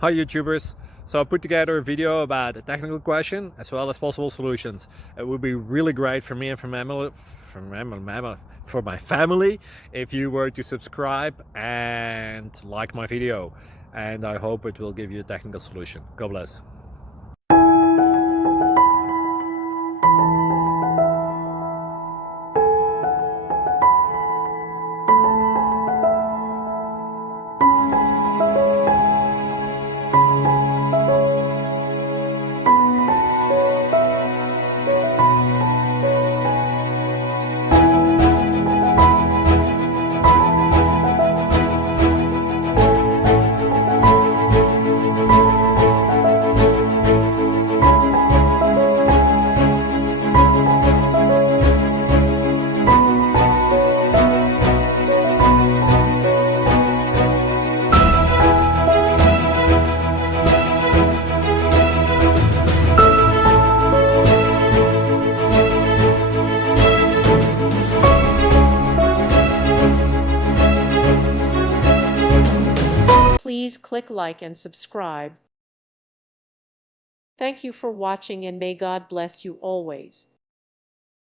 Hi YouTubers! So I put together a video about a technical question as well as possible solutions. It would be really great for me and for my family if you were to subscribe and like my video, and I hope it will give you a technical solution. God bless. Please click like and subscribe. Thank you for watching and may God bless you always.